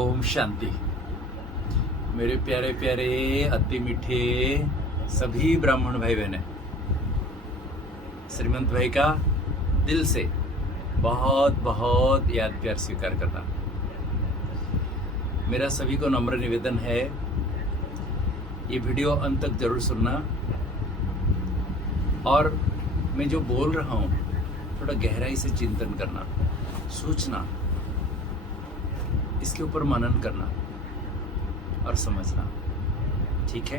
ओम शांति। मेरे प्यारे प्यारे अति मीठे सभी ब्राह्मण भाई बहने, श्रीमंत भाई का दिल से बहुत बहुत याद प्यार स्वीकार करना। मेरा सभी को नम्र निवेदन है, ये वीडियो अंत तक जरूर सुनना और मैं जो बोल रहा हूँ थोड़ा गहराई से चिंतन करना, सोचना, इसके ऊपर मनन करना और समझना। ठीक है?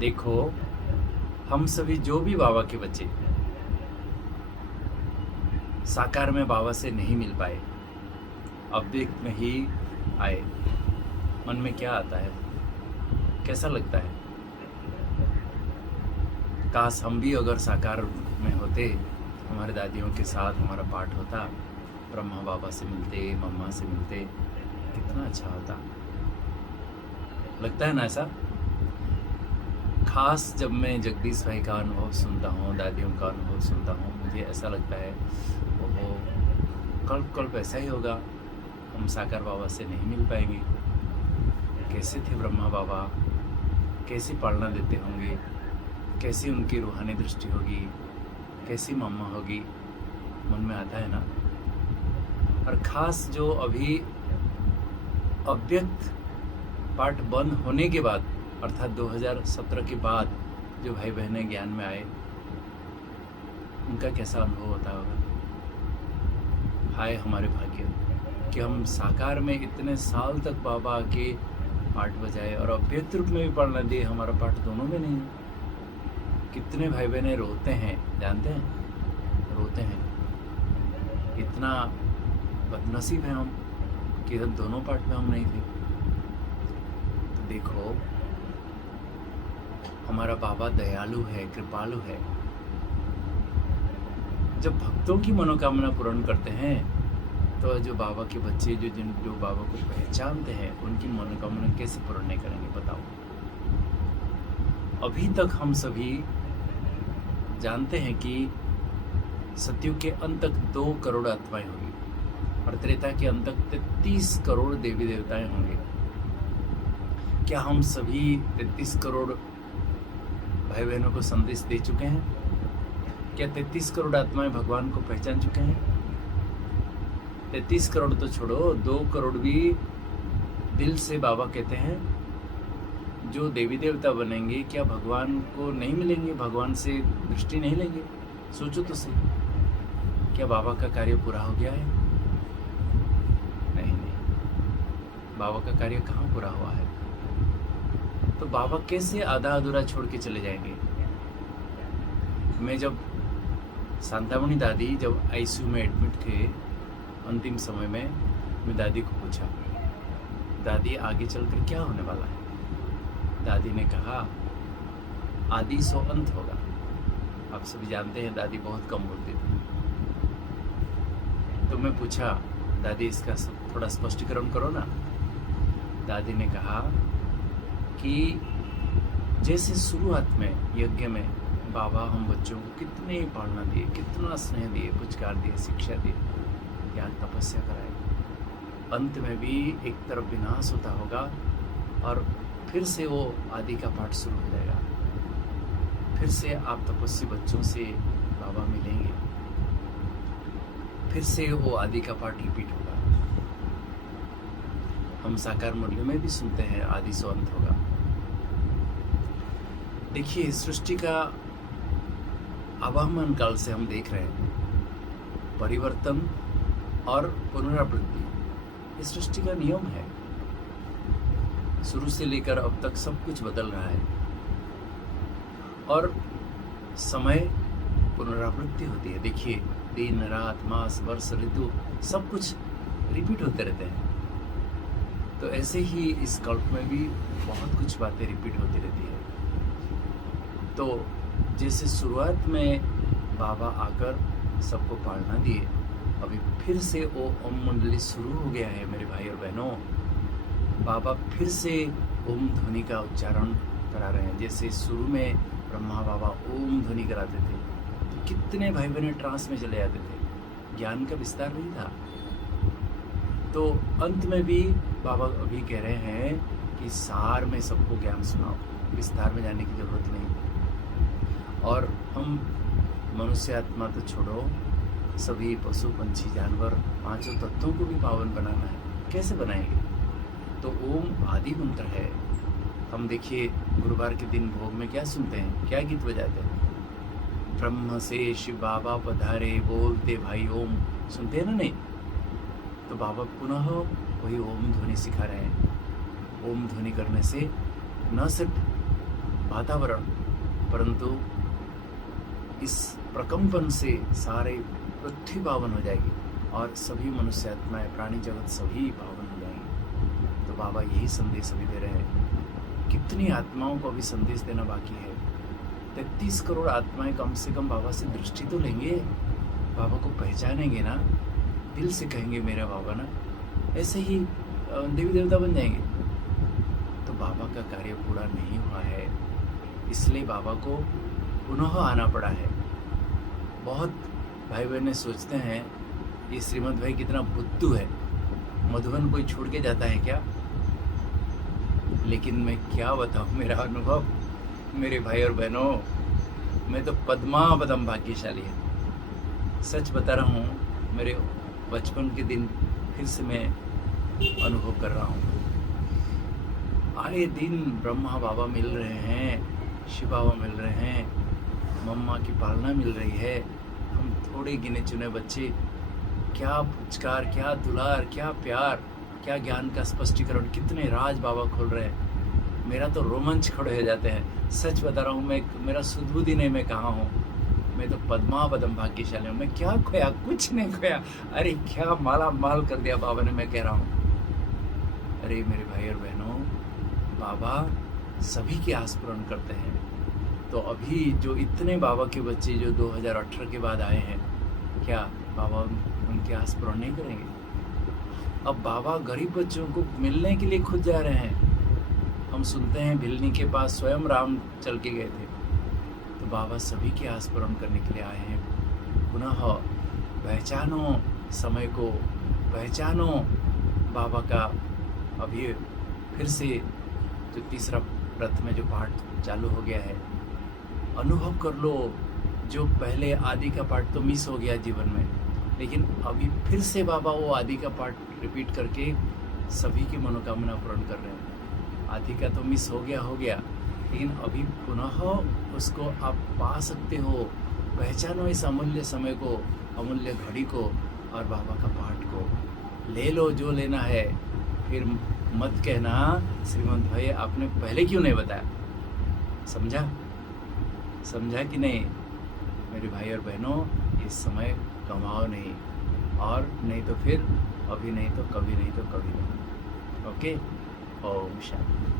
देखो, हम सभी जो भी बाबा के बच्चे साकार में बाबा से नहीं मिल पाए, अव्यक्त में ही आए, मन में क्या आता है, कैसा लगता है? काश हम भी अगर साकार में होते, हमारे दादियों के साथ हमारा पाठ होता, ब्रह्मा बाबा से मिलते, मम्मा से मिलते, कितना अच्छा होता। लगता है ना ऐसा? खास जब मैं जगदीश भाई का अनुभव सुनता हूँ, दादियों का अनुभव सुनता हूँ, मुझे ऐसा लगता है वो कल्प ऐसा ही होगा, हम साकार बाबा से नहीं मिल पाएंगे। कैसे थे ब्रह्मा बाबा, कैसी पालना देते होंगे, कैसी उनकी रूहानी दृष्टि होगी, कैसी मम्मा होगी, मन में आता है ना। और ख़ास जो अभी अव्यक्त पाठ बंद होने के बाद, अर्थात 2017 के बाद जो भाई बहनें ज्ञान में आए, उनका कैसा अनुभव होता होगा। हाय हमारे भाग्य कि हम साकार में इतने साल तक बाबा के पाठ बजाए और अव्यक्त रूप में भी पढ़ना दिए, हमारा पाठ दोनों में नहीं है। कितने भाई बहनें रोते हैं, जानते हैं? रोते हैं। इतना बदनसीब है हम कि दोनों पार्ट में हम नहीं थे। तो देखो, हमारा बाबा दयालु है, कृपालु है। जब भक्तों की मनोकामना पूर्ण करते हैं तो जो बाबा के बच्चे जो बाबा को पहचानते हैं, उनकी मनोकामना कैसे पूर्ण नहीं करेंगे, बताओ। अभी तक हम सभी जानते हैं कि सतयुग के अंत तक 2 करोड़ आत्माएं होंगी और त्रेता के अंत तक 33 करोड़ देवी देवताएं होंगे। क्या हम सभी 33 करोड़ भाई बहनों को संदेश दे चुके हैं? क्या 33 करोड़ आत्माएं भगवान को पहचान चुके हैं? 33 करोड़ तो छोड़ो, 2 करोड़ भी दिल से बाबा कहते हैं जो देवी देवता बनेंगे, क्या भगवान को नहीं मिलेंगे, भगवान से दृष्टि नहीं लेंगे? सोचो तो सही, क्या बाबा का कार्य पूरा हो गया है? नहीं, बाबा का कार्य कहाँ पूरा हुआ है? तो बाबा कैसे आधा अधूरा छोड़ के चले जाएंगे? मैं जब शांतामणि दादी जब आईसीयू में एडमिट थे, अंतिम समय में मैं दादी को पूछा, दादी आगे चलकर क्या होने वाला है? दादी ने कहा, आदि सो अंत होगा। आप सभी जानते हैं दादी बहुत कम बोलती थी। तो मैं पूछा, दादी इसका थोड़ा स्पष्टीकरण करो ना। दादी ने कहा कि जैसे शुरुआत में यज्ञ में बाबा हम बच्चों को कितने पालना दिए, कितना स्नेह दिए, पुचकार दिए, शिक्षा दी, ज्ञान तपस्या कराई, अंत में भी एक तरफ विनाश होता होगा और फिर से वो आदि का पाठ शुरू हो जाएगा। फिर से आप तपस्वी बच्चों से बाबा मिलेंगे, फिर से वो आदि का पाठ रिपीट होगा। हम साकार मूल्य में भी सुनते हैं आदि सो अंत होगा। देखिए, सृष्टि का आवागमन काल से हम देख रहे हैं परिवर्तन और पुनरावृत्ति, ये सृष्टि का नियम है। शुरू से लेकर अब तक सब कुछ बदल रहा है और समय पुनरावृत्ति होती है। देखिए, दिन रात मास वर्ष ऋतु सब कुछ रिपीट होते रहते हैं। तो ऐसे ही इस कल्प में भी बहुत कुछ बातें रिपीट होती रहती है। तो जैसे शुरुआत में बाबा आकर सबको पालना दिए, अभी फिर से वो ओम मंडली शुरू हो गया है मेरे भाई और बहनों। बाबा फिर से ओम ध्वनि का उच्चारण करा रहे हैं। जैसे शुरू में ब्रह्मा बाबा ओम ध्वनि कराते थे तो कितने भाई बहन ट्रांस में चले जाते थे, ज्ञान का विस्तार नहीं था। तो तो अंत में भी बाबा अभी कह रहे हैं कि सार में सबको ज्ञान सुनाओ, विस्तार में जाने की जरूरत नहीं। और हम मनुष्य आत्मा तो छोड़ो, सभी पशु पंछी जानवर पांचों तत्वों को भी पावन बनाना है। कैसे बनाएंगे? तो ओम आदि मंत्र है। हम देखिए गुरुवार के दिन भोग में क्या सुनते हैं, क्या गीत बजाते हैं? ब्रह्म से शिव बाबा पधारे, बोलते भाई ओम। सुनते हैं ना? नहीं। तो बाबा पुनः वही ओम ध्वनि सिखा रहे हैं। ओम ध्वनि करने से न सिर्फ वातावरण परंतु इस प्रकंपन से सारे पृथ्वी पावन हो जाएगी और सभी मनुष्य आत्माएं, प्राणी जगत सभी पावन हो जाएंगे। तो बाबा यही संदेश अभी दे रहे हैं। कितनी आत्माओं को अभी संदेश देना बाकी है? 33 करोड़ आत्माएं कम से कम बाबा से दृष्टि तो लेंगे, बाबा को पहचानेंगे ना, दिल से कहेंगे मेरा बाबा ना, ऐसे ही देवी देवता बन जाएंगे। तो बाबा का कार्य पूरा नहीं हुआ है, इसलिए बाबा को पुनः आना पड़ा है। बहुत भाई बहनें सोचते हैं ये श्रीमद् भाई कितना बुद्धू है, मधुबन कोई छोड़ के जाता है क्या? लेकिन मैं क्या बताऊं मेरा अनुभव, मेरे भाई और बहनों, मैं तो पद्मापदम भाग्यशाली है। सच बता रहा हूँ, मेरे बचपन के दिन फिर से मैं अनुभव कर रहा हूँ। आए दिन ब्रह्मा बाबा मिल रहे हैं, शिव बाबा मिल रहे हैं, मम्मा की पालना मिल रही है। हम थोड़े गिने चुने बच्चे, क्या पुचकार, क्या दुलार, क्या प्यार, क्या ज्ञान का स्पष्टीकरण, कितने राज बाबा खोल रहे हैं। मेरा तो रोमांच खड़े हो जाते हैं। सच बता रहा हूँ, मैं मेरा सुदबुद्धि नहीं, मैं कहाँ हूँ, मैं तो पद्मापदम भाग्यशाली हूँ। मैं क्या खोया? कुछ नहीं खोया। अरे क्या माला माल कर दिया बाबा ने, मैं कह रहा हूँ। अरे मेरे भाई और बहनों, बाबा सभी की आस पूर्ण करते हैं। तो अभी जो इतने बाबा के बच्चे जो 2018 के बाद आए हैं, क्या बाबा उनकी आस पूर्ण नहीं करेंगे? अब बाबा गरीब बच्चों को मिलने के लिए खुद जा रहे हैं। हम सुनते हैं भिलनी के पास स्वयं राम चल के गए थे। तो बाबा सभी की आस पूर्ण करने के लिए आए हैं। पुनः पहचानो समय को, पहचानो बाबा का। अभी फिर से जो तीसरा रथ में जो पार्ट चालू हो गया है, अनुभव कर लो। जो पहले आदि का पार्ट तो मिस हो गया जीवन में, लेकिन अभी फिर से बाबा वो आदि का पार्ट रिपीट करके सभी की मनोकामना पूर्ण कर रहे हैं। आदि का तो मिस हो गया, लेकिन अभी पुनः उसको आप पा सकते हो। पहचानो इस अमूल्य समय को, अमूल्य घड़ी को और बाबा का पाठ को। ले लो जो लेना है, फिर मत कहना श्रीमंत भाई आपने पहले क्यों नहीं बताया। समझा कि नहीं? मेरे भाई और बहनों, इस समय कमाओ नहीं, और नहीं तो फिर अभी नहीं तो कभी नहीं तो कभी नहीं। ओके, ओम शांति।